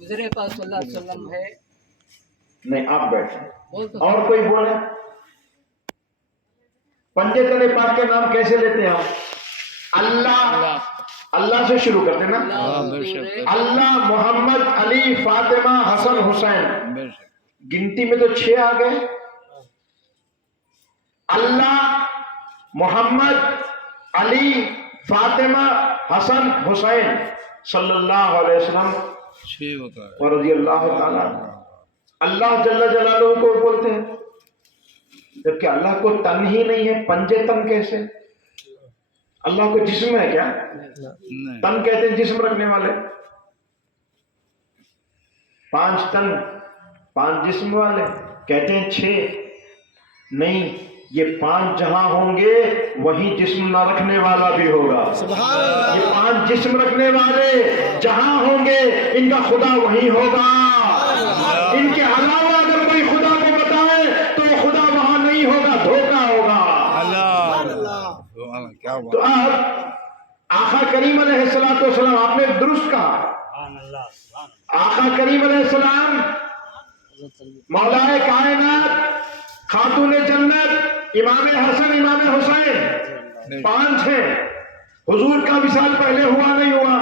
गुजरे पाक सल्लल्लाहु अलैहि वसल्लम है। नहीं, आप बैठे। बोल तो और कोई बोले? पंजे तने पाक के नाम कैसे लेते हैं हम? अल्लाह, अल्लाह से शुरू करते हैं ना। अल्लाह, मोहम्मद, अली, फातिमा, हसन, हुसैन। गिनती में तो 6 आ गए। अल्लाह, मोहम्मद, अली, फातिमा, हसन, हुसैन सल्लल्लाहु अलैहि वसल्लम और रज़ी अल्लाह ताला। अल्लाह जल्ल जलालुहु को बोलते हैं, जबकि अल्लाह को तन ही नहीं है, पंजे तन कैसे? अल्लाह को जिस्म है क्या? तन कहते हैं जिस्म रखने वाले। 5 तन 5 जिस्म वाले, कहते हैं 6 नहीं, ये 5 जहां होंगे वहीं जिस्म न रखने वाला भी होगा। ये 5 जिस्म रखने वाले जहां होंगे इनका खुदा वहीं होगा। इनके अलावा अगर कोई खुदा को बताए तो खुदा वहां नहीं होगा, धोखा होगा। तो अब आका करीम अलैहिस्सलातु वस्सलाम, आपने दुरुस्त कहा, आका करीम अलैहिस्सलाम मौलाए कायनात, खातून जन्नत, इमाम हसन, इमाम हुसैन 5 हैं। हुजूर का विसाल पहले हुआ नहीं हुआ?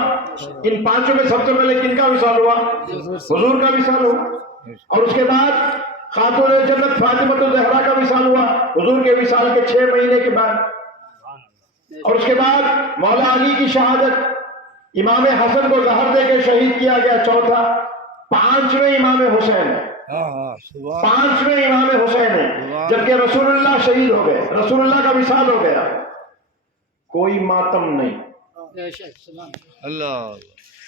इन 5 में सबसे पहले किनका विसाल हुआ? हुजूर का विसाल हुआ। और उसके बाद खातून जन्नत फातिमा ज़हरा का विसाल हुआ हुजूर के विसाल के 6 महीने के बाद। और उसके बाद मौला अली की शहादत, इमाम हसन को जहर दे के शहीद किया गया, चौथा। 5वें इमाम हुसैन है, 5वें इमाम हुसैन है, जबकि रसूलुल्लाह शहीद हो गए, रसूलुल्लाह का विसाल हो गया। कोई मातम नहीं।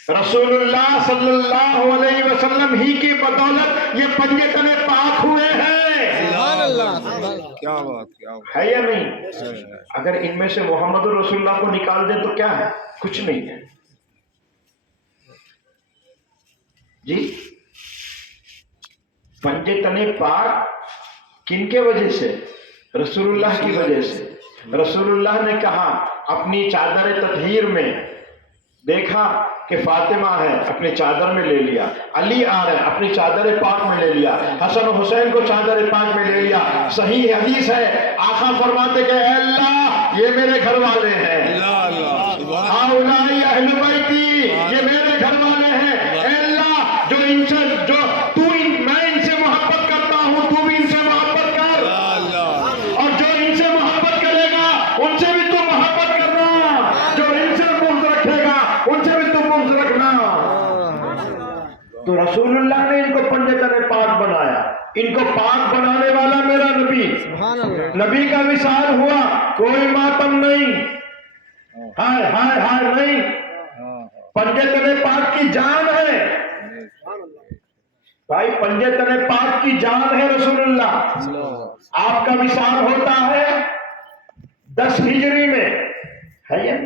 रसूलुल्लाह सल्लल्लाहु अलैहि वसल्लम ही की बदौलत ये पंजे तने पाक हुए हैं। क्या बात, क्या बात है या नहीं? अगर इनमें से मोहम्मद रसूलुल्लाह को निकाल दे तो क्या है? कुछ नहीं है जी। पंजे तने पाक किनके वजह से? रसूलुल्लाह की वजह से। रसूलुल्लाह ने कहा अपनी चादर ततहीर में, देखा कि फातिमा है, अपनी चादर में ले लिया। अली आ रहे हैं, अपनी चादर पाक में ले लिया। हसन हुसैन को चादर पाक में ले लिया। सही हदीस है, आका फरमाते कि अल्लाह ये मेरे घर वाले हैं, ये मेरे घर वाले हैं। अल्लाह जो इनसे, जो मैं इनसे मोहब्बत करता हूँ, तू भी इनसे मोहब्बत कर, और जो इनसे मोहब्बत करेगा उनसे भी तू मोहब्बत करना, जो इनसे बुग़्ज़ रखेगा उनसे भी तू बुग़्ज़ रखना। तो रसूलुल्लाह ने इनको पंजे तने पाक बनाया। इनको पाक बनाने वाला मेरा नबी, नबी का विसाल हुआ, कोई मातम नहीं, हाय हाय हाय नहीं। पंजे तने पाक की जान है भाई, पंजे तने पाक की जान है रसूलुल्लाह। आपका विसाल होता है 10 हिजरी में, है या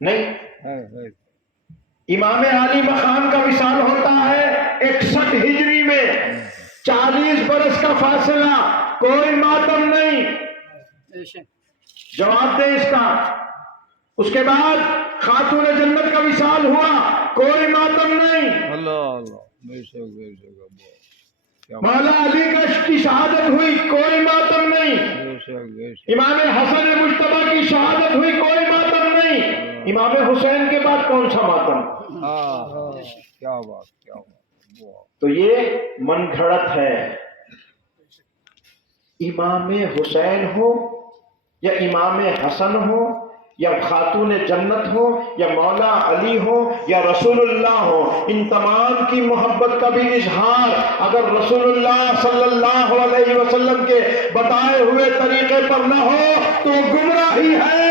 नहीं? इमाम आली मकाम का विसाल होता है 61 हिजरी में, 40 बरस का फासला, कोई मातम नहीं। जवाब दे इसका। उसके बाद खातून जन्नत का विसाल हुआ, कोई मातम नहीं। मौला अली की शहादत हुई, कोई मातम नहीं। इमाम हसन मुज्तबा की शहादत हुई, कोई मातम नहीं। इमाम हुसैन के बाद कौन सा मातम? क्या बात, क्या बात। तो ये मनगढ़ंत है। इमाम हुसैन हो या इमाम हसन हो या खातून जन्नत हो या मौला अली हो या रसूलुल्लाह हो, इन तमाम की मोहब्बत का भी इजहार अगर रसूलुल्लाह सल्लल्लाहु अलैहि वसल्लम के बताए हुए तरीके पर न हो तो गुमराही है।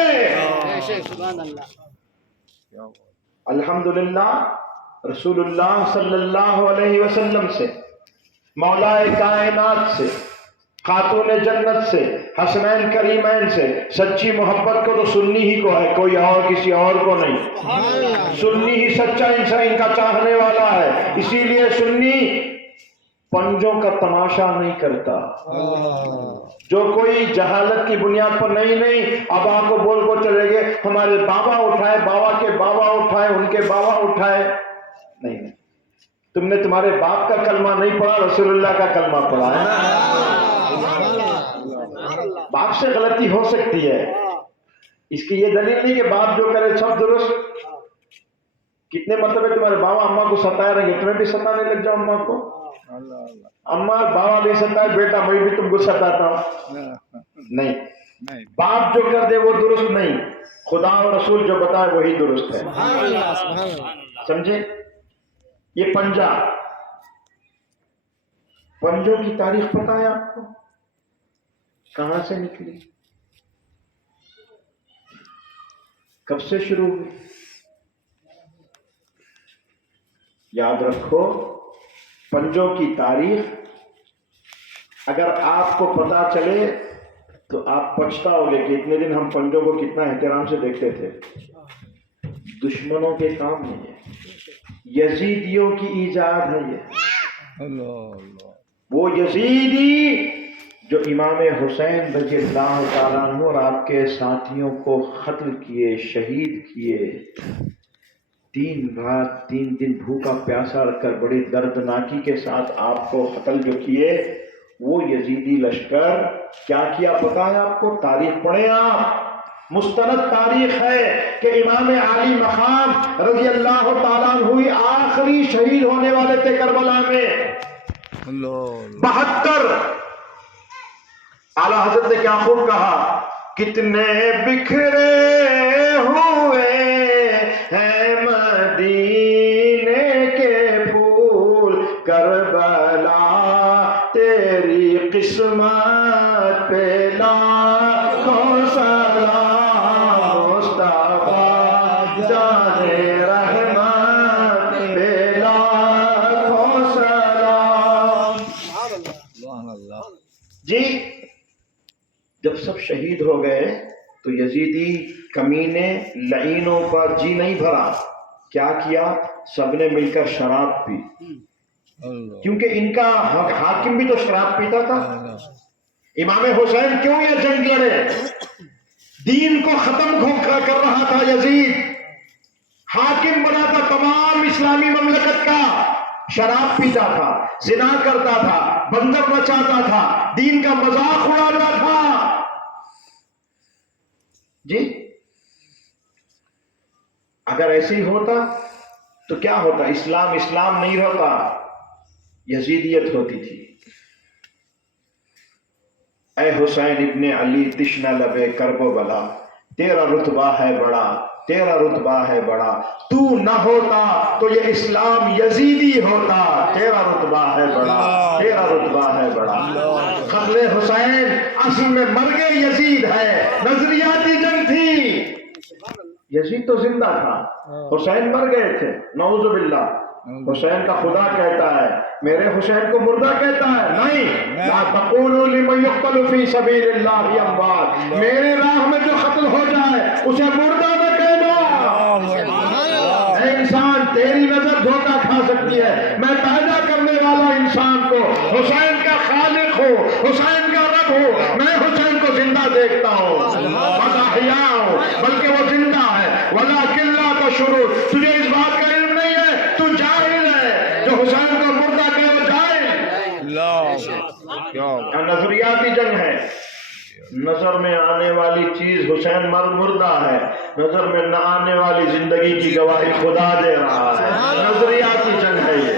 सुभान अल्लाह। अल्हम्दुलिल्लाह रसूलुल्लाह सल्लल्लाहु अलैहि वसल्लम से, मौलाए कायनात से, खातून जन्नत से, हसनैन करीमैन से सच्ची मोहब्बत को तो सुन्नी ही को है, कोई और किसी और को नहीं। सुन्नी ही सच्चा इंसान इनका चाहने वाला है। इसीलिए सुन्नी पंजों का तमाशा नहीं करता। जो कोई जहालत की बुनियाद पर नहीं अबा को बोल को चले गए हमारे बाबा उठाए, बाबा के बाबा उठाए, उनके बाबा उठाए, नहीं, तुमने तुम्हारे बाप का कलमा नहीं पढ़ा, रसूलुल्लाह का कलमा पढ़ा है ना। बाप से गलती हो सकती है, इसकी ये दलील नहीं कि बाप जो करे सब दुरुस्त। कितने मतलब तुम्हारे बाबा अम्मा को सताए रहेंगे, तुम्हें भी सताने लग जाओ अम्मा को। अम्मा बाबा भी सताए, बेटा मैं भी तुमको सताता हूं, नहीं, बाप जो कर दे वो दुरुस्त नहीं, खुदा और रसूल जो बताए वही दुरुस्त है। समझे? ये पंजा, पंजों की तारीख पता है आपको, कहां से निकली, कब से शुरू हुई? याद रखो, पंजों की तारीख अगर आपको पता चले तो आप पछताओगे कि इतने दिन हम पंजों को कितना एहतराम से देखते थे। दुश्मनों के काम नहीं है, यजीदियों की ईजाद है ये। वो यजीदी जो इमाम हुसैन रज़ियल्लाहु ताला अन्हु और आपके साथियों को कत्ल किए, शहीद किए, 3 रात 3 दिन भूखा प्यासा रखकर बड़ी दर्दनाकी के साथ आपको कत्ल जो किए, वो यजीदी लश्कर क्या किया पता है आपको? तारीख पढ़े आप, मुस्तनद तारीख है कि इमाम आली मकाम रज़ियल्लाहु ताला अन्हु आखिरी शहीद होने वाले थे करबला में। 72 आला हजरत ने क्या खूब कहा, कितने बिखरे हुए हैं मदीने के फूल, करबला तेरी किस्मत पे लाखों सलाम, मुस्तफा जाने रहमत पे लाखों सलाम। जी जब सब शहीद हो गए तो यजीदी कमीने लईनों पर जी नहीं भरा, क्या किया? सबने मिलकर शराब पी, क्योंकि इनका हाकिम भी तो शराब पीता था। इमाम हुसैन क्यों ये जंग लड़े? दीन को खत्म कर रहा था यजीद, हाकिम बना था तमाम इस्लामी ममलकत का, शराब पीता था, जिना करता था, बंदर मचाता था, दीन का मजाक उड़ाता था। जी अगर ऐसे ही होता तो क्या होता? इस्लाम इस्लाम नहीं रहता, यजीदियत होती थी। ऐ हुसैन इब्ने अली तिश्ना लबे करबो बला, तेरा रुतबा है बड़ा, तेरा रुतबा है बड़ा, तू न होता तो ये इस्लाम यजीदी होता, तेरा रुतबा है बड़ा, तेरा रुतबा है बड़ा। कत्ले हुसैन असल में मर गए यजीद है, नजरियाती जंग थी, यजीद तो जिंदा था, हुसैन मर गए थे, नऊज़ु बिल्लाह। हुसैन का खुदा कहता है मेरे हुसैन को मुर्दा कहता है, नहीं, ला तक़ूलू लिमन युक़्तलु फ़ी सबीलिल्लाहि अम्वात, मेरे राह में जो कत्ल हो जाए उसे मुर्दा न कहना। इंसान तेरी नजर धोखा खा सकती है, मैं पैदा करने वाला इंसान को हुसैन का खालिक हो, हुसैन का रब हो, मैं हुसैन को जिंदा देखता हूँ, बल्कि वो जिंदा है। वला किल्ला का शुरू, तुझे इस बात का इल्म नहीं है, तू जाहिल है, जो हुसैन को मुर्दा कहे वो जाहिल। नजरियाती जंग है, नजर में आने वाली चीज हुसैन मुर्दा है, नजर में न आने वाली जिंदगी की गवाही खुदा दे रहा है, नजरियाती जंग है ये।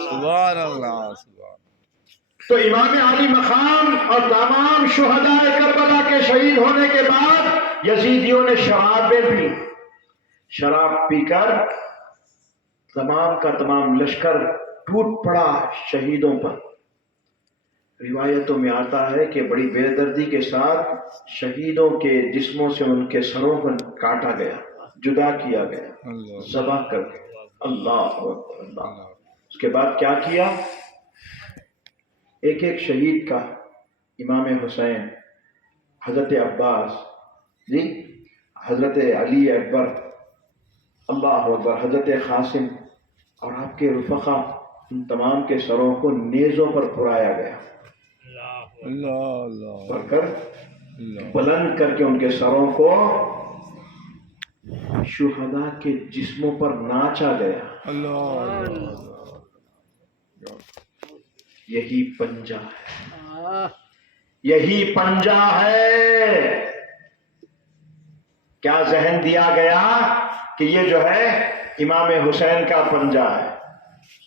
सुभान अल्लाह। तो इमाम आली मकाम और तमाम शुहदाए करबला के शहीद होने के बाद यजीदियों ने शराबें पी, शराब पीकर तमाम का तमाम लश्कर टूट पड़ा शहीदों पर। रिवायतों में आता है कि बड़ी बेदर्दी के साथ शहीदों के जिस्मों से उनके सरों पर काटा गया, जुदा किया गया, ज़बह कर दिया। अल्लाह अल्लाह। उसके बाद क्या किया? एक एक शहीद का, इमाम हुसैन, हजरत अब्बास जी, हजरत अली अकबर, अल्लाह अकबर, हजरत कासिम और आपके रुफ़क़ा ان تمام کے سروں کو نیزوں پر پھرایا گیا، اللہ اللہ پڑھ کر اللہ بلند کر کے ان کے سروں کو شہداء کے جسموں پر ناچا گیا۔ اللہ یہی پنجہ ہے، یہی پنجہ ہے۔ کیا ذہن دیا گیا کہ یہ جو ہے امام حسین کا پنجہ ہے،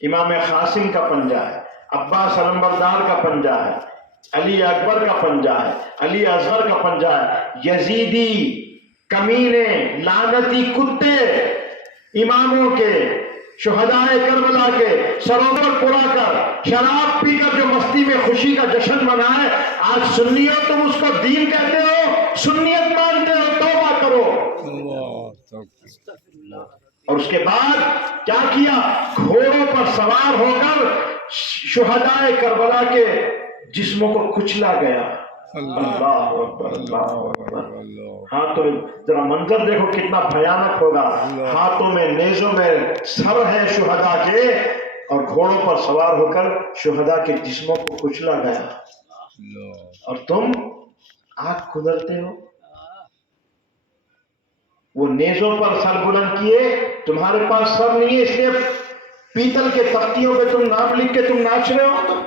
امام قاسم کا پنجہ ہے، عباس علمبردار کا پنجہ ہے، علی اکبر کا پنجہ ہے، علی اصغر کا پنجہ ہے۔ یزیدی کمینے لعنتی کتے اماموں کے، شہداء کربلا کے سروں پر پڑا کر شراب پی کر جو مستی میں خوشی کا جشن منائے، آج سنیوں تم اس کو دین کہتے ہو، سنیت مانتے ہو، توبہ کرو۔ اور اس کے بعد کیا کیا؟ گھوڑوں پر سوار ہو کر شہداء کربلا کے جسموں کو کچلا گیا۔ اللہ اکبر، اللہ اکبر۔ ہاتھوں میں ذرا منظر دیکھو کتنا بھیانک ہوگا، ہاتھوں میں نیزوں میں سر ہے شہداء کے، اور گھوڑوں پر سوار ہو کر شہداء کے جسموں کو کچلا گیا، اور تم آنکھ کھدرتے ہو۔ وہ نیزوں پر سر بلند کیے، تمہارے پاس سر نہیں ہے، اس لیے پیتل کے تختیوں پہ تم نام لکھ کے تم ناچ رہے ہو۔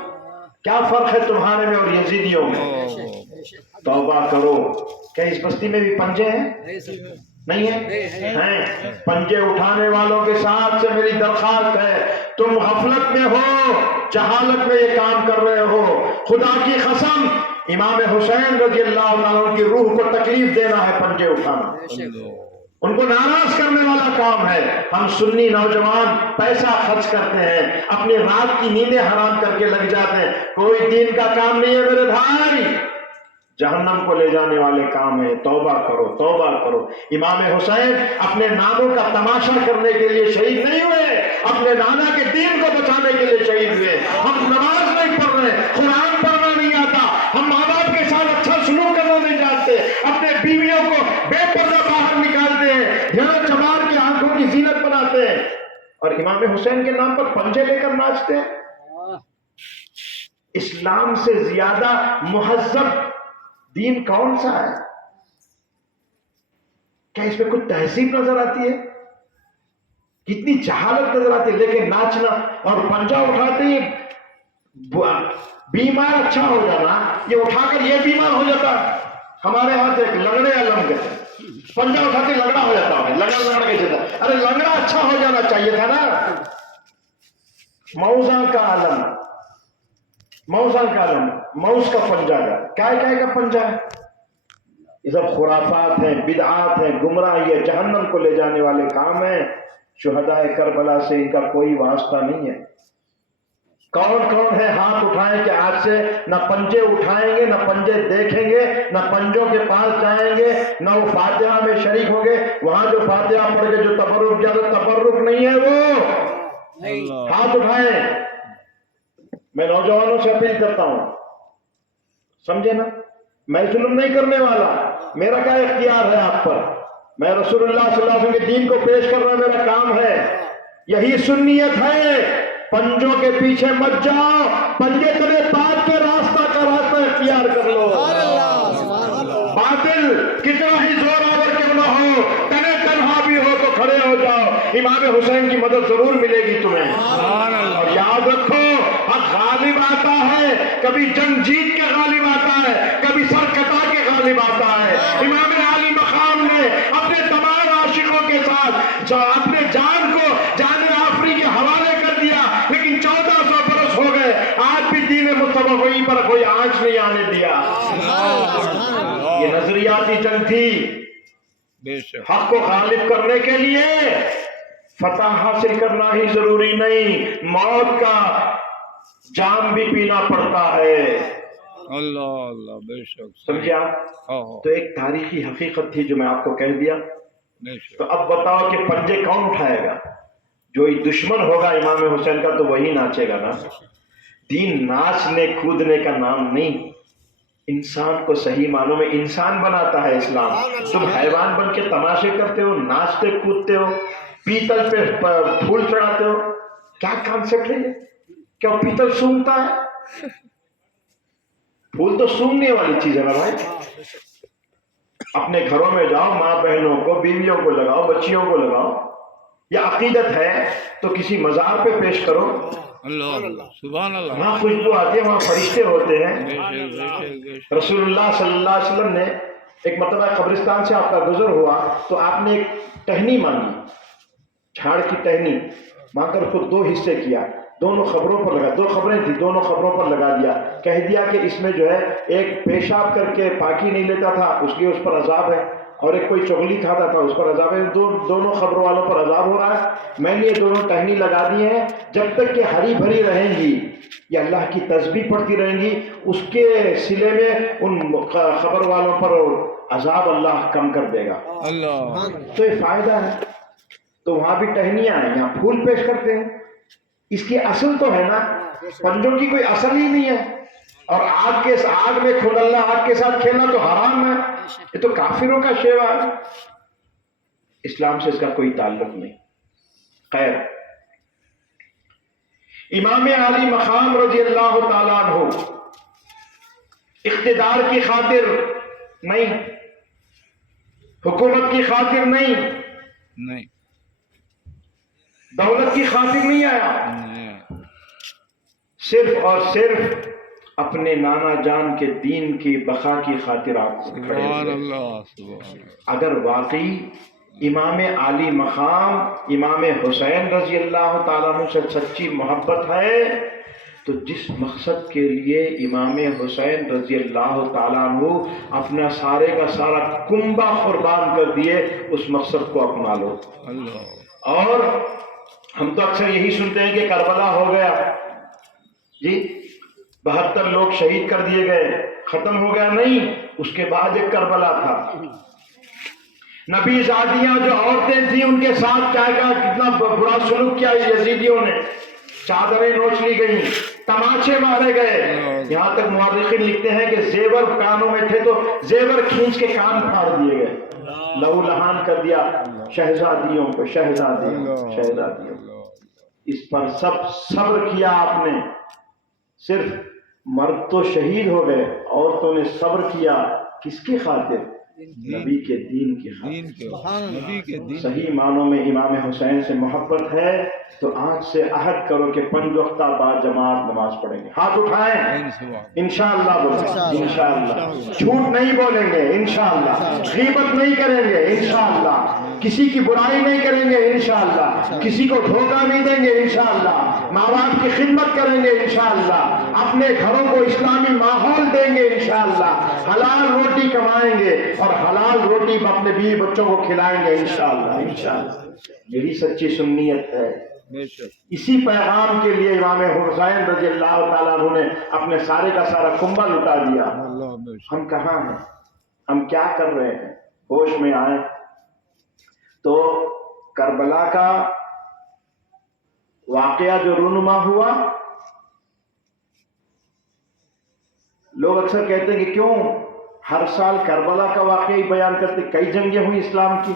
کیا فرق ہے تمہارے میں اور یزیدیوں میں؟ توبہ کرو۔ کیا اس بستی میں بھی پنجے ہیں؟ نہیں ہیں؟ ہیں۔ پنجے اٹھانے والوں کے ساتھ سے میری درخواست ہے، تم غفلت میں ہو، جہالت میں یہ کام کر رہے ہو۔ خدا کی قسم، امام حسین رضی اللہ عنہ کی روح کو تکلیف دینا ہے پنجے اٹھانا، ان کو ناراض کرنے والا کام ہے۔ ہم سنی نوجوان پیسہ خرچ کرتے ہیں، اپنی رات کی نیندیں حرام کر کے لگ جاتے ہیں، کوئی دین کا کام نہیں ہے میرے بھائی، جہنم کو لے جانے والے کام ہے۔ توبہ کرو، توبہ کرو۔ امام حسین اپنے ناموں کا تماشا کرنے کے لیے شہید نہیں ہوئے، اپنے نانا کے دین کو بچانے کے لیے شہید ہوئے۔ ہم نماز نہیں پڑھ رہے، قرآن پڑھنا نہیں آتا، ہم ماں باپ کے ساتھ اچھا سلوک کرنا نہیں جانتے، اپنے بیویوں کو بے پردہ باہر نکالتے ہیں، جھیڑ چمار کے آنکھوں کی زینت بناتے ہیں، اور امام حسین کے نام پر پنجے لے کر ناچتے ہیں۔ اسلام سے زیادہ مہذب دین کون سا ہے؟ کیا اس میں کچھ تہذیب نظر آتی ہے؟ کتنی جہالت نظر آتی ہے۔ لیکن ناچنا اور پنجہ اٹھاتے ہی بیمار اچھا ہو جانا، یہ اٹھا کر یہ بیمار ہو جاتا۔ ہمارے ہاتھ ایک لنگڑے علم کہتے ہیں، پنجہ اٹھاتے لنگڑا ہو جاتا ہے، لنگڑا کیسے تھا؟ ارے لنگڑا اچھا ہو جانا چاہیے تھا نا۔ موزاں کا علم، موزاں کا علم، موز کا پنجہ ہے، کیا کا پنجہ ہے؟ یہ سب خرافات ہیں، بدعات ہیں، گمراہی ہے، جہنم کو لے جانے والے کام ہیں۔ شہداء کربلا سے ان کا کوئی واسطہ نہیں ہے۔ کون کون ہے ہاتھ اٹھائیں کہ آج سے نہ پنجے اٹھائیں گے، نہ پنجے دیکھیں گے، نہ پنجوں کے پاس جائیں گے، نہ وہ فاتحہ میں شریک ہوں گے۔ وہاں جو فاتحہ پڑھ کے جو تبرک جاتا، تبرک نہیں ہے وہ۔ ہاتھ اٹھائیں۔ میں نوجوانوں سے اپیل کرتا ہوں، سمجھے نا، میں ظلم نہیں کرنے والا، میرا کیا اختیار ہے آپ پر؟ میں رسول اللہ صلی اللہ علیہ وسلم کے دین کو پیش کرنا میرا کام ہے، یہی سنیت ہے۔ پنجوں کے پیچھے مت جاؤ، پنجے تیرے بات کے راستہ کا راستہ اختیار کر لو۔ باطل کتنا ہی زور آور کیوں نہ ہو، تنے تنہا بھی ہو تو کھڑے ہو جاؤ، امام حسین کی مدد ضرور ملے گی تمہیں۔ اور یاد رکھو، حق غالب آتا ہے، کبھی جنگ جیت کے غالب آتا ہے، کبھی سر کٹا کے غالب آتا ہے۔ امام عالی مقام نے اپنے تمام عاشقوں کے ساتھ اپنے جان کو جان آفری کے حوالے کر دیا، لیکن 1400 برس ہو گئے، آج بھی دین مصطفیٰ وہیں پر کوئی آنچ نہیں آنے دیا۔ یہ نظریاتی جنگ تھی۔ حق کو غالب کرنے کے لیے فتح حاصل کرنا ہی ضروری نہیں، موت کا جام بھی پینا پڑتا ہے۔ اللہ اللہ، بے شک، سمجھے آپ؟ تو ایک تاریخی حقیقت تھی جو میں آپ کو کہہ دیا۔ تو اب بتاؤ کہ پنجے کون اٹھائے گا؟ جو دشمن ہوگا امام حسین کا تو وہی ناچے گا نا۔ دین ناچنے کودنے کا نام نہیں، انسان کو صحیح معنوں میں انسان بناتا ہے اسلام۔ تم حیوان بن کے تماشے کرتے ہو، ناچتے کودتے ہو، پیتل پہ پھول چڑھاتے ہو، کیا کانسیپٹ ہے یہ؟ क्या पीतल सूंघता है? फूल तो सूंघने वाली चीज है ना भाई। अपने घरों में जाओ, माँ बहनों को, बीवियों को लगाओ, बच्चियों को लगाओ। या अकीदत है तो किसी मजार पे पेश करो, अल्लाह सुभान अल्लाह। वहाँ खुशबू आती है, वहाँ फरिश्ते होते हैं। बेशक बेशक बेशक। रसूलुल्लाह सल्लल्लाहु अलैहि वसल्लम ने एक मरतबा कब्रिस्तान से आपका गुजर हुआ तो आपने एक टहनी मांगी, झाड़ की टहनी मांगकर खुद दो हिस्से किया, दोनों खबरों पर लगा, दो खबरें थी, दोनों खबरों पर लगा दिया, कह दिया कि इसमें जो है एक पेशाब करके पाकी नहीं लेता था उसलिए उस पर अजाब है, और एक कोई चुगली खाता था उस पर अजाब है। दोनों खबरों वालों पर अजाब हो रहा है। मैंने ये दोनों टहनी लगा दी हैं, जब तक कि हरी भरी रहेंगी या अल्लाह की तस्बीह पढ़ती रहेंगी, उसके सिले में उन खबर वालों पर अजाब अल्लाह कम कर देगा। अल्लाह तो ये फायदा है। तो वहां भी टहनियां हैं, यहाँ फूल पेश करते हैं। इसकी असल तो है ना, पंजों की कोई असल ही नहीं है। और आग में खुल्ला आग के साथ खेलना तो हराम है, ये तो काफिरों का शेवा है, इस्लाम से इसका कोई ताल्लुक नहीं। खैर, इमाम आली मकाम रजी अल्लाह ताला अन्हु इख्तिदार की खातिर नहीं, हुकूमत की खातिर नहीं, नहीं दौलत की खातिर नहीं आया, सिर्फ और सिर्फ अपने नाना जान के दीन की बका की खातिर आप खड़े हुए। अगर वाकई इमाम आली मकाम इमाम हुसैन रजी अल्लाह ताला अन्हु से सच्ची मोहब्बत है तो जिस मकसद के लिए इमाम हुसैन रजी अल्लाह ताला अन्हु अपना सारे का सारा कुंबा कुर्बान कर दिए, उस मकसद को अपना लो। और हम तो अक्सर यही सुनते हैं कि करबला हो गया जी, 72 लोग शहीद कर दिए गए, खत्म हो गया। नहीं, उसके बाद एक करबला था। नबी ज़ादियां जो औरतें थी उनके साथ क्या कितना बुरा सुलूक किया यजीदियों ने, चादरें नोच ली गई, तमाचे मारे गए। यहां तक मुअर्रिखीन लिखते हैं कि जेवर कानों में थे तो जेवर खींच के कान फाड़ दिए गए, लहू लहान कर दिया शहजादियों को, शहजादियों। इस पर सब सब्र किया आपने। सिर्फ मर्द तो शहीद हो गए, औरतों ने सब्र किया, किसकी खातिर? नबी के दीन की खातिर। सही मानों में इमाम हुसैन से मोहब्बत है तो आज से अहद करो कि 5 वक्त बाद जमात नमाज पढ़ेंगे। हाथ उठाएं, इंशाअल्लाह बोलेंगे, इंशाअल्लाह झूठ नहीं बोलेंगे, इंशाअल्लाह गीबत नहीं करेंगे, इंशाअल्लाह किसी की बुराई नहीं करेंगे, इंशाअल्लाह किसी को धोखा नहीं देंगे, इंशाअल्लाह माँ बाप की खिदमत करेंगे, इंशाअल्लाह अपने घरों को इस्लामी माहौल देंगे, इंशाअल्लाह हलाल रोटी कमाएंगे और हलाल रोटी अपने बीवी बच्चों को खिलाएंगे, इंशाअल्लाह। यही सच्ची सुन्नियत है। इसी पैगाम के लिए इमाम हुसैन रजी अल्लाह ताला अन्हु ने अपने सारे का सारा कुंबा लुटा दिया। हम कहाँ हैं, हम क्या कर रहे हैं? होश में आए तो करबला का वाकया जो रूनुमा हुआ, लोग अक्सर कहते हैं कि क्यों हर साल करबला का वाकया ही बयान करते। कई जंगें हुई इस्लाम की,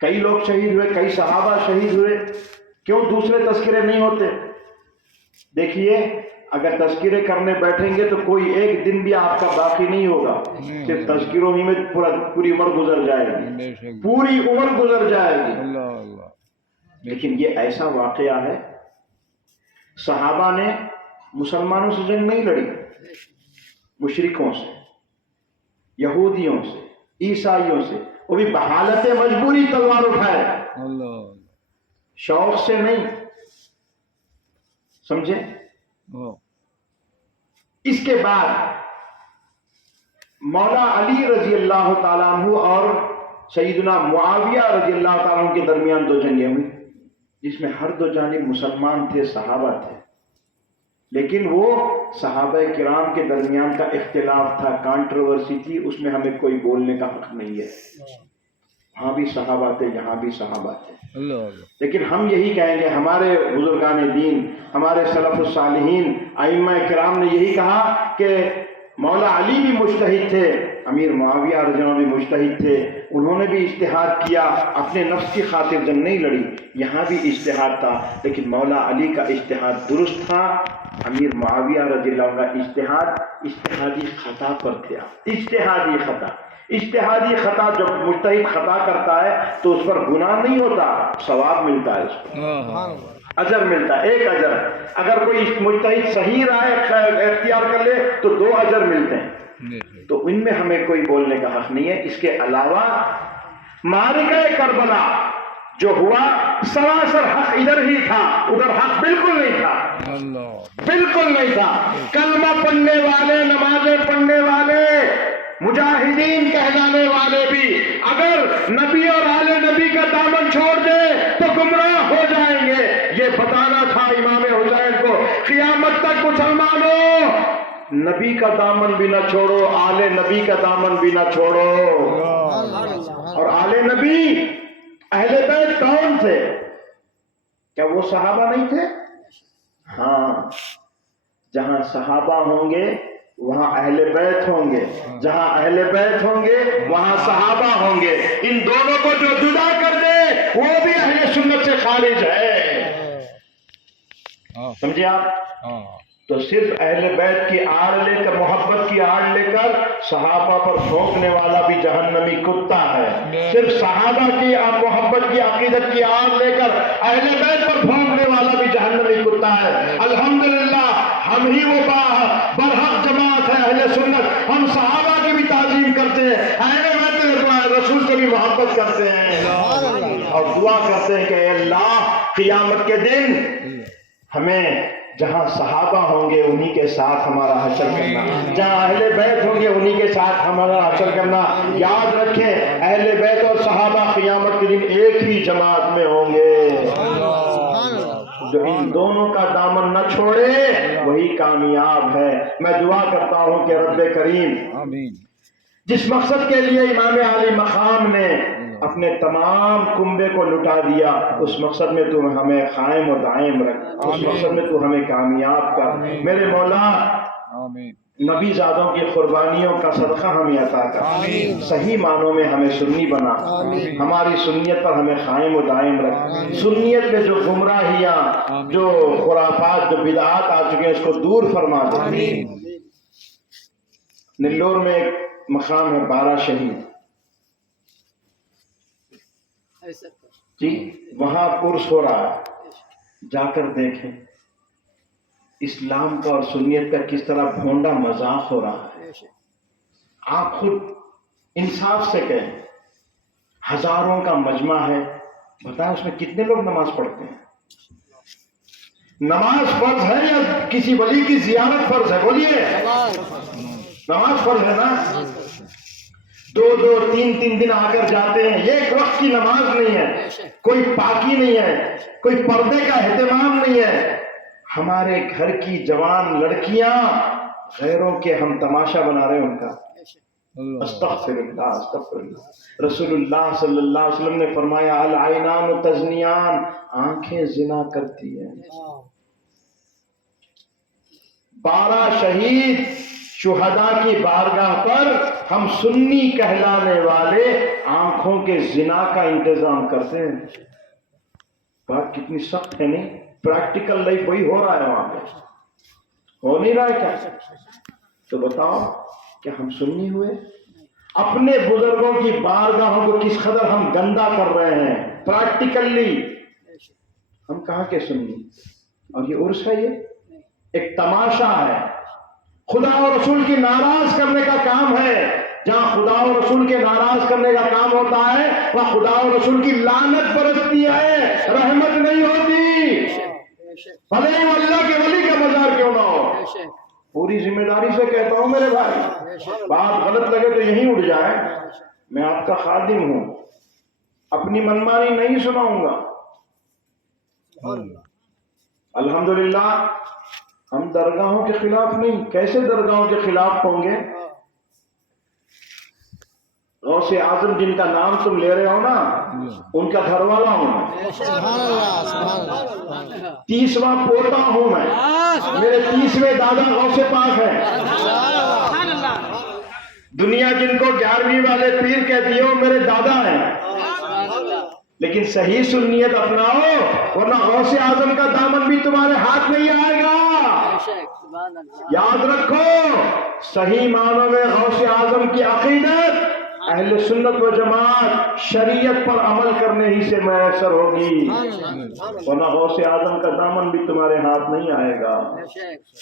कई लोग शहीद हुए, कई सहाबा शहीद हुए, क्यों दूसरे तस्करे नहीं होते? देखिए, अगर तस्करे करने बैठेंगे तो कोई एक दिन भी आपका बाकी नहीं होगा, सिर्फ तस्करों ही में पूरी उम्र गुजर जाएगी, पूरी उम्र गुजर जाएगी। लेकिन ये ऐसा वाकया है, सहाबा ने मुसलमानों से जंग नहीं लड़ी, मुशरिकों से, यहूदियों से, ईसाइयों से, वो भी बहालत मजबूरी तलवार उठाए, शौक से नहीं, समझे? इसके बाद मौला अली रजी अल्लाह ताला अन्हु और सैयदना मुआविया रजी अल्लाह ताला अन्हु के दरमियान 2 जंगें हुई, जिसमें हर 2 जानिब मुसलमान थे, सहाबा थे, लेकिन वो सहाबा किराम के दरमियान का इख्तिलाफ था, कंट्रोवर्सी थी, उसमें हमें कोई बोलने का हक नहीं है। वहां भी सहाबा थे, यहाँ भी सहाबा थे। लेकिन हम यही कहेंगे, हमारे बुजुर्गान दीन, हमारे सलफ़ुस सालिहीन, आइम्मा किराम ने यही कहा कि मौला अली भी मुज्तहिद थे, अमीर मुआविया रज़ियल्लाहु भी मुज्तहिद थे, उन्होंने भी इज्तिहाद किया, अपने नफ्स की खातिर जंग नहीं लड़ी, यहाँ भी इज्तिहाद था, लेकिन मौला अली का इज्तिहाद दुरुस्त था, امیر معاویہ رضی اللہ عنہ کا اجتہادی خطا پر تھا. اجتہادی خطا جب مجتہد خطا کرتا ہے تو اس پر گناہ نہیں ہوتا، ثواب ملتا ہے، اس کو اجر ملتا ہے، 1 اجر. اگر کوئی مجتہد صحیح رائے اختیار کر لے تو 2 اجر ملتے ہیں. تو ان میں ہمیں کوئی بولنے کا حق نہیں ہے. اس کے علاوہ معرکہ کربلا جو ہوا سراسر حق ادھر ہی تھا، ادھر حق بالکل نہیں تھا، بالکل نہیں تھا. کلمہ پڑھنے والے، نمازیں پڑھنے والے، مجاہدین کہلانے والے بھی اگر نبی اور آل نبی کا دامن چھوڑ دے تو گمراہ ہو جائیں گے. یہ بتانا تھا امام حسین کو. قیامت تک مسلمانوں نبی کا دامن بھی نہ چھوڑو، آل نبی کا دامن بھی نہ چھوڑو. اور آل نبی اہل بیت کون تھے؟ کیا وہ صحابہ نہیں تھے؟ ہاں، جہاں صحابہ ہوں گے وہاں اہل بیت ہوں گے، جہاں اہل بیت ہوں گے وہاں صحابہ ہوں گے. ان دونوں کو جو جدا کر دے وہ بھی اہل سنت سے خارج ہے. سمجھے آپ؟ تو صرف اہل بیت کی آڑ لے کر، محبت کی آڑ لے کر صحابہ پر پھونکنے والا بھی جہنمی کتا ہے. صرف صحابہ کی محبت کی عقیدت کی آڑ لے کر اہل بیت پر پھونکنے والا بھی جہنمی کتا ہے. الحمدللہ ہم ہی وہ برحق جماعت ہے اہل سنت. ہم صحابہ کی بھی تعظیم کرتے ہیں، اہل بیت رسول سے بھی محبت کرتے ہیں، اور دعا کرتے ہیں کہ اے اللہ قیامت کے دن ہمیں جہاں صحابہ ہوں گے انہی کے ساتھ ہمارا حشر کرنا، جہاں اہل بیت ہوں گے انہی کے ساتھ ہمارا حشر کرنا. یاد رکھیں اہل بیت اور صحابہ قیامت کے دن ایک ہی جماعت میں ہوں گے. جو ان دونوں کا دامن نہ چھوڑے وہی کامیاب ہے. میں دعا کرتا ہوں کہ رب کریم جس مقصد کے لیے امام علی مقام نے اپنے تمام کنبے کو لٹا دیا، اس مقصد میں تو ہمیں قائم و دائم رکھ، اس مقصد میں تو ہمیں کامیاب کر. میرے مولا نبی زادوں کی قربانیوں کا صدقہ ہمیں عطا کر، صحیح معنوں میں ہمیں سنی بنا، ہماری سنیت پر ہمیں قائم و دائم رکھ. سنیت میں جو گمراہیاں، جو خرافات، جو بدعات آ چکے ہیں اس کو دور فرما دے. نلور میں ایک مقام ہے 12 شہید جی، وہاں عرس ہو رہا ہے. جا کر دیکھیں اسلام کا اور سنیت کا کس طرح بھونڈا مذاق ہو رہا ہے. آپ خود انصاف سے کہیں، ہزاروں کا مجمع ہے، بتائیں اس میں کتنے لوگ نماز پڑھتے ہیں؟ نماز فرض ہے یا کسی ولی کی زیارت فرض ہے؟ بولیے. نماز فرض ہے نا. 2-2 3-3 دن آ کر جاتے ہیں. یہ ایک وقت کی نماز نہیں ہے، کوئی پاکی نہیں ہے، کوئی پردے کا اہتمام نہیں ہے. ہمارے گھر کی جوان لڑکیاں غیروں کے ہم تماشا بنا رہے ہیں ان کا. استغفر اللہ، استغفر اللہ. رسول اللہ صلی اللہ علیہ وسلم نے فرمایا العینان تزنیان، آنکھیں زنا کرتی ہیں. 12 شہید شہداء کی بارگاہ پر ہم سنی کہلانے والے آنکھوں کے زنا کا انتظام کرتے ہیں. بات کتنی سخت ہے نہیں؟ پریکٹیکل لائف وہی ہو رہا ہے وہاں پہ، ہو نہیں رہا ہے کیا؟ تو بتاؤ کہ ہم سنی ہوئے؟ اپنے بزرگوں کی بارگاہوں کو کس قدر ہم گندا کر رہے ہیں پریکٹیکلی. ہم کہاں کے سنی؟ اور یہ عرس ہے، یہ ایک تماشا ہے. خدا اور رسول کی ناراض کرنے کا کام ہے. جہاں خدا اور رسول کے ناراض کرنے کا کام ہوتا ہے وہاں خدا اور رسول کی لعنت برستی ہے، رحمت نہیں ہوتی. بھلے ہی اللہ کے ولی کا مزار کیوں نہ ہو. پوری ذمہ داری سے کہتا ہوں میرے بھائی، بات غلط لگے تو یہیں اٹھ جائے. میں آپ کا خادم ہوں، اپنی منمانی نہیں سناؤں گا. الحمدللہ ہم درگاہوں کے خلاف نہیں. کیسے درگاہوں کے خلاف ہوں گے؟ غوث اعظم جن کا نام تم لے رہے ہو نا، ان کا گھر والا ہوں میں، 30واں پوتا ہوں میں. میرے 30ویں دادا غوث پاک ہیں. دنیا جن کو 11ویں والے پیر کہتی ہے وہ میرے دادا ہیں. لیکن صحیح سنیت اپناؤ ورنہ غوث اعظم کا دامن بھی تمہارے ہاتھ نہیں آئے گا. याद रखो, सही मानों में गौसे आजम की अकीदत अहले सुन्नत व जमात शरीयत पर अमल करने ही से मैसर होगी, वरना गौसे आजम का दामन भी तुम्हारे हाथ नहीं आएगा।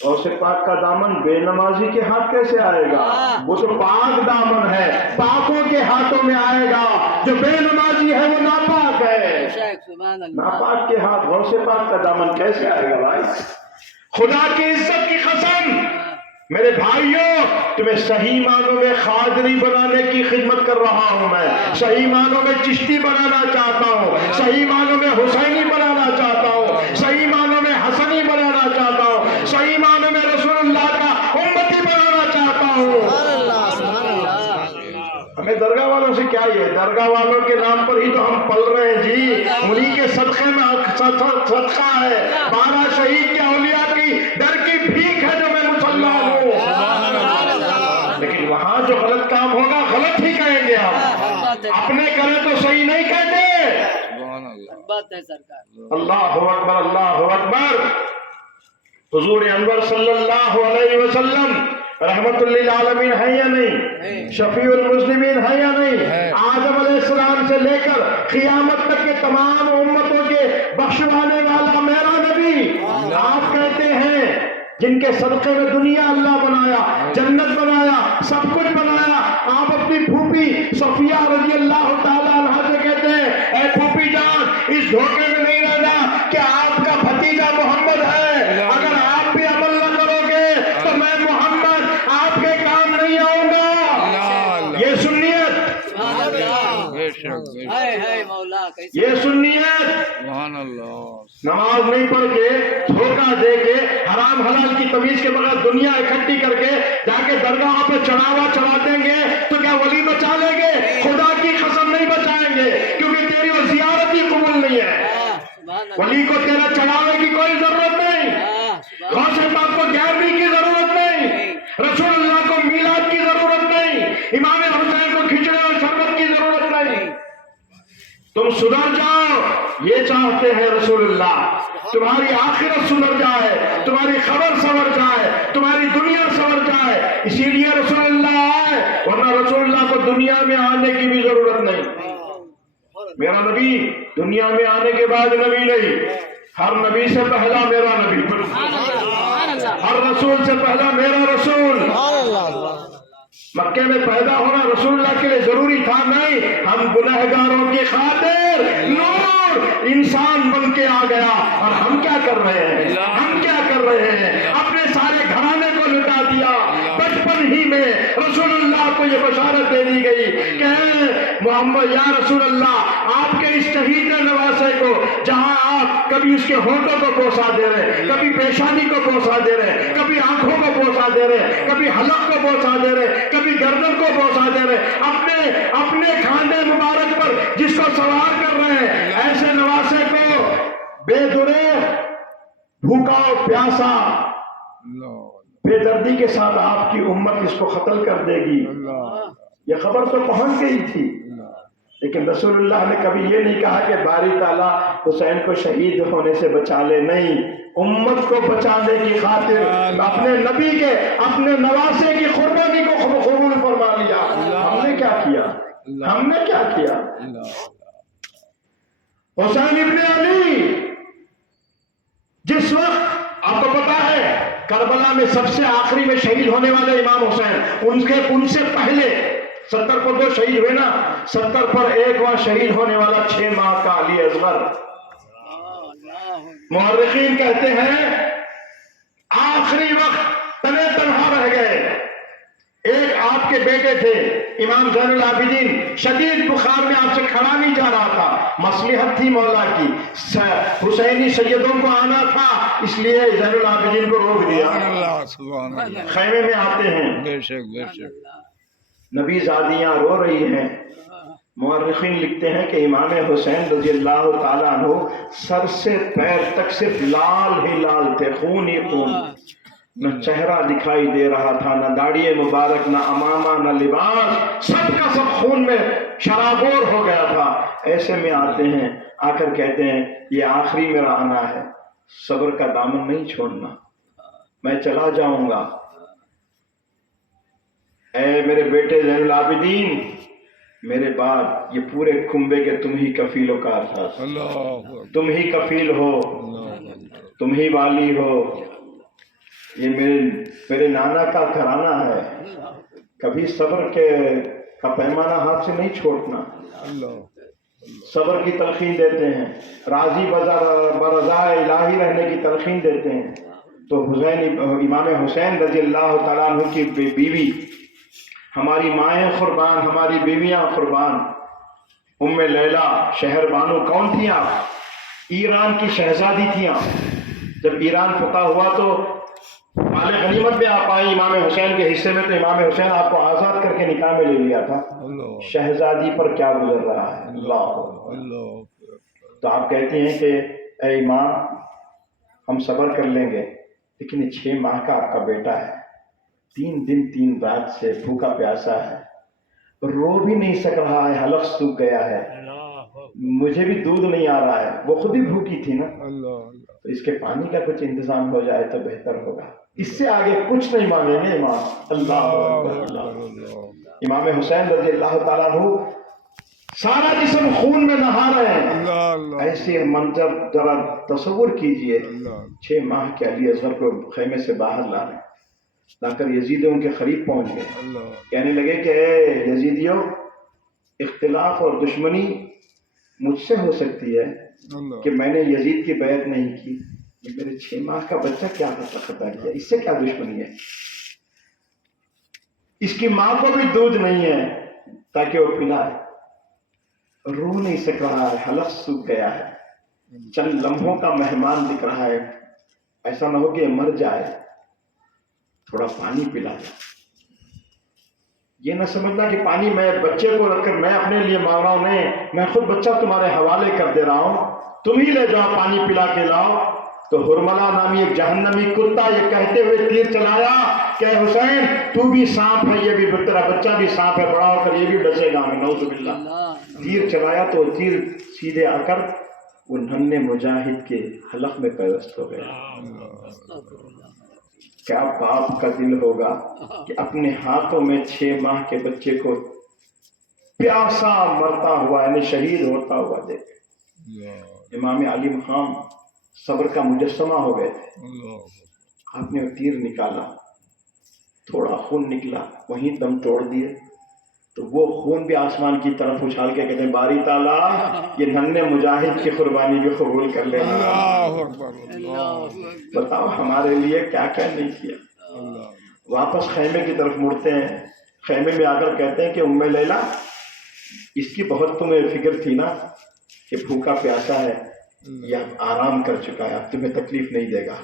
गौसे पाक का दामन बेनमाजी के हाथ कैसे आएगा? वो तो पाक दामन है, पाकों के हाथों में आएगा। जो बेनमाजी है वो नापाक है, नापाक के हाथ गौसे पाक का दामन कैसे आएगा भाई? खुदा की इज्जत की कसम, मेरे भाइयों, तुम्हें सही मानों में खादरी बनाने की खिदमत कर रहा हूं मैं, सही मानों में चिश्ती बनाना चाहता हूं, सही मानों में हुसैनी बनाना चाहता हूं, सही मानों में हसनी बनाना चाहता हूं, सही मानों में रसूलुल्लाह का उम्मती बनाना चाहता हूं। हमें दरगाह वालों से क्या है? दरगाह वालों के नाम पर ही तो हम पल रहे हैं जी, उन्हीं के सदक़े में सदका है, 12 शहीद के औलिया की दर की भीख है जो मैं मुसलमान हूँ। लेकिन वहां जो गलत काम होगा गलत ही कहेंगे हम, अपने करें तो सही नहीं कहते। अल्लाह अकबर, अल्लाह अकबर। हुजूर अनवर सल्लल्लाहु अलैहि वसल्लम रहमतुल लिल आलमीन है या नहीं? शफीउल मुस्लिमीन है या नहीं? आदम अलैहिस्सलाम से लेकर क़यामत तक के तमाम उम्मतों के बख्शवाने वाला मेरा नबी। आप कहते हैं जिनके सदक़े में दुनिया अल्लाह बनाया, जन्नत बनाया, सब कुछ बनाया। आप अपनी फूफी सफिया रज़ी अल्लाह ताला अन्हा से कहते हैं, ऐ फूफी जान, इस धोखे में नहीं रहना कि आपका भतीजा मोहम्मद है। अगर आप भी अमल न करोगे तो मैं मोहम्मद आपके काम नहीं आऊंगा। ये सुन्नियत, ये सुन्नियत। नमाज नहीं पढ़ के, धोखा दे के, हराम हलाल की तमीज के बगैर दुनिया इकट्ठी करके जाके दरगाह पे चढ़ावा चढ़ा देंगे तो क्या वली बचा लेंगे? खुदा की कसम नहीं बचाएंगे, क्योंकि तेरी वो जियारत ही कबूल नहीं है। वली को तेरा चढ़ावे की कोई जरूरत नहीं, गौसे पाक को 11वीं की जरूरत नहीं, रसूलुल्लाह को मीलाद की जरूरत नहीं, इमाम हुसैन को खिचड़े और शरबत की जरूरत नहीं। तुम सुधर जाओ, ये चाहते हैं रसूलुल्लाह। तुम्हारी आखिरत सुधर जाए, तुम्हारी खबर संवर जाए, तुम्हारी दुनिया संवर जाए, इसीलिए रसूलुल्लाह आए, वरना रसूलुल्लाह को दुनिया में आने की भी जरूरत नहीं। मेरा नबी दुनिया में आने के बाद नबी नहीं, हर नबी से पहला मेरा नबी, हर रसूल से पहला मेरा रसूल। मक्के में पैदा होना रसूलुल्लाह के लिए जरूरी था? नहीं, हम गुनहगारों की खातिर नूर इंसान बन के आ गया। और हम क्या कर रहे हैं? हम क्या कर रहे हैं? अपने सारे घराने को लुटा दिया। बचपन ही में रसूलुल्लाह को ये बशारत दे दी गई कि मोहम्मद या रसूलुल्लाह, आपके इस शहीद नवासे को, जहां आप कभी उसके होठों को बोसा दे रहे, कभी पेशानी को बोसा दे रहे, कभी आंखों को बोसा दे रहे, कभी हलक को बोसा दे रहे, कभी गर्दन को बोसा दे रहे, अपने खांधे मुबारक पर जिसको सवार कर रहे हैं, ऐसे नवासे को बेदुरे, भूखा और प्यासा, बेदर्दी के साथ आपकी उम्मत इसको कत्ल कर देगी। ये खबर तो पहुंच गई थी, लेकिन रसूलुल्लाह ने कभी ये नहीं कहा कि बारी ताला हुसैन को शहीद होने से बचा ले। नहीं, उम्मत को बचाने की खातिर अपने नबी के, अपने नवासे की कुर्बानी को कबूल फरमा लिया। हमने क्या किया? हमने क्या किया? हुसैन इब्ने अली, जिस वक्त आपको पता है करबला में सबसे आखिरी में शहीद होने वाले इमाम हुसैन, उनसे पहले 70 पर 2 शहीद हुए ना, 70 पर एक वहां शहीद होने वाला 6 माह का अली असगर। मुअर्रिखीन कहते हैं आखिरी वक्त तने तन्हा रह गए। एक आपके बेटे थे इमाम ज़ैनुल आबिदीन, शदीद बुखार में आपसे खड़ा नहीं जा रहा था, मसलिहत थी मौला की, हुसैनी सैयदों को आना था, इसलिए ज़ैनुल आबिदीन को रोक दिया। खैमे में आते हैं, नबी ज़ादियाँ रो रही हैं। मुअर्रिखीन लिखते हैं कि इमाम हुसैन रज़ियल्लाहु ताला अन्हु सर से पैर तक सिर्फ लाल ही लाल थे, खून ही खून, न चेहरा दिखाई दे रहा था, न दाढ़ी मुबारक, न अमामा, न लिबास, सब का सब खून में शराबोर हो गया था। ऐसे में आते हैं, आकर कहते हैं ये आखिरी मेरा आना है, सब्र का दामन नहीं छोड़ना। میں چلا جاؤں گا. اے میرے بیٹے زین العابدین، میرے بعد یہ پورے کنبے کے تم ہی کفیل و کارساز، تم ہی کفیل ہو، تم ہی والی ہو. یہ میرے نانا کا گھرانہ ہے، کبھی صبر کا پیمانہ ہاتھ سے نہیں چھوڑنا. صبر کی تلقین دیتے ہیں، راضی برضا الہی رہنے کی تلقین دیتے ہیں. تو امام حسین رضی اللہ تعالیٰ عنہ کی بیوی، ہماری مائیں قربان، ہماری بیویاں قربان، ام لیلا شہر بانو کون تھیں آپ؟ ایران کی شہزادی تھیں آپ. جب ایران فتح ہوا تو مال غنیمت میں آپ آئی امام حسین کے حصے میں، تو امام حسین آپ کو آزاد کر کے نکاح میں لے لیا تھا. شہزادی پر کیا گزر رہا ہے. اللہ. تو آپ کہتی ہیں کہ اے امام ہم صبر کر لیں گے، لیکن یہ 6 ماہ کا آپ کا بیٹا ہے، 3 دن 3 رات سے بھوکا پیاسا ہے، رو بھی نہیں سک رہا ہے، حلق سوکھ گیا ہے، مجھے بھی دودھ نہیں آ رہا ہے، وہ خود ہی بھوکی تھی نا. تو اس کے پانی کا کچھ انتظام ہو جائے تو بہتر ہوگا. اس سے آگے کچھ نہیں مانگیں گے امام. اللہ اکبر. امام حسین رضی اللہ تعالیٰ عنہ سارا جسم خون میں نہا رہے ہیں. ایسے منظر ذرا تصور کیجئے. 6 ماہ کے علی اصغر کو خیمے سے باہر لا کر یزیدیوں کے قریب پہنچ گئے. کہنے لگے کہ اے یزیدیوں، اختلاف اور دشمنی مجھ سے ہو سکتی ہے کہ میں نے یزید کی بیعت نہیں کی، یہ میرے 6 ماہ کا بچہ کیا خطا کیا، اس سے کیا دشمنی ہے؟ اس کی ماں کو بھی دودھ نہیں ہے تاکہ وہ پلائے، رو نہیں سک رہا ہے، حلق سوکھ گیا ہے، چند لمحوں کا مہمان دکھ رہا ہے، ایسا نہ ہو کہ مر جائے، تھوڑا پانی پلا دے. یہ نہ سمجھنا کہ پانی میں بچے کو رکھ کر میں اپنے لیے مانگ رہا ہوں، نہیں، میں خود بچہ تمہارے حوالے کر دے رہا ہوں، تم ہی لے جاؤ پانی پلا کے لاؤ. تو ہرملہ نامی ایک جہنمی کتا یہ کہتے ہوئے تیر چلایا کہ حسین تو بھی سانپ ہے، یہ بھی تیرا بچہ بھی سانپ ہے، بڑا ہو کر یہ بھی ڈسے گا. نعوذ باللہ. تیر چلایا تو تیر سیدھے آ کر وہ ننھے مجاہد کے حلق میں پیوست ہو گیا. کیا باپ کا دل ہوگا کہ اپنے ہاتھوں میں 6 ماہ کے بچے کو پیاسا مرتا ہوا، یعنی شہید ہوتا ہوا دیکھے. امام علی مقام صبر کا مجسمہ ہو گئے تھے. آپ نے تیر نکالا، تھوڑا خون نکلا، وہیں دم توڑ دیے. تو وہ خون بھی آسمان کی طرف اچھال کے کہتے ہیں باری تعالیٰ یہ ننھے مجاہد کی قربانی بھی قبول کر لے. بتاؤ ہمارے لیے کیا کیا نہیں کیا. واپس خیمے کی طرف مڑتے ہیں، خیمے میں آ کر کہتے ہیں کہ ام لیلا اس کی بہت تمہیں فکر تھی نا کہ بھوکا پیاسا ہے، یہ آرام کر چکا ہے، اب تمہیں تکلیف نہیں دے گا،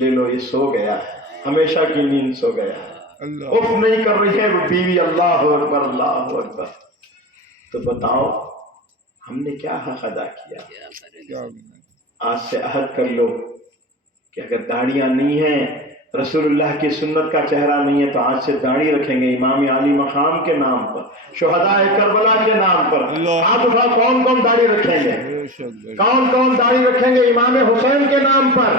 لے لو یہ سو گیا ہے، ہمیشہ کی نیند سو گیا ہے، اف نہیں کر رہی ہے وہ بیوی. اللہ اکبر اللہ اکبر. تو بتاؤ ہم نے کیا حق ادا کیا. آج سے عہد کر لو کہ اگر داڑیاں نہیں ہیں، رسول اللہ کی سنت کا چہرہ نہیں ہے، تو آج سے داڑھی رکھیں گے امام علی مقام کے نام پر، شہداء کربلا کے نام پر. ہاتھ اٹھا کون کون داڑھی رکھیں گے، کون کون داڑھی رکھیں گے امام حسین کے نام پر.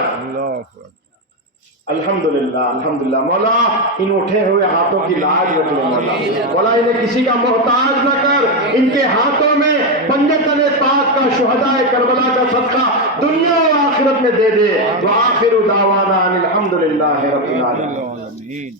الحمدللہ الحمدللہ. مولا ان اٹھے ہوئے ہاتھوں کی لاج رکھ لے مولا. مولا انہیں کسی کا محتاج نہ کر، ان کے ہاتھوں میں پنجے تلے پاک کا شہداء کربلا کا صدقہ دنیا و آخرت میں دے دے. وآخر دعوانا ان الحمدللہ رب العالمین.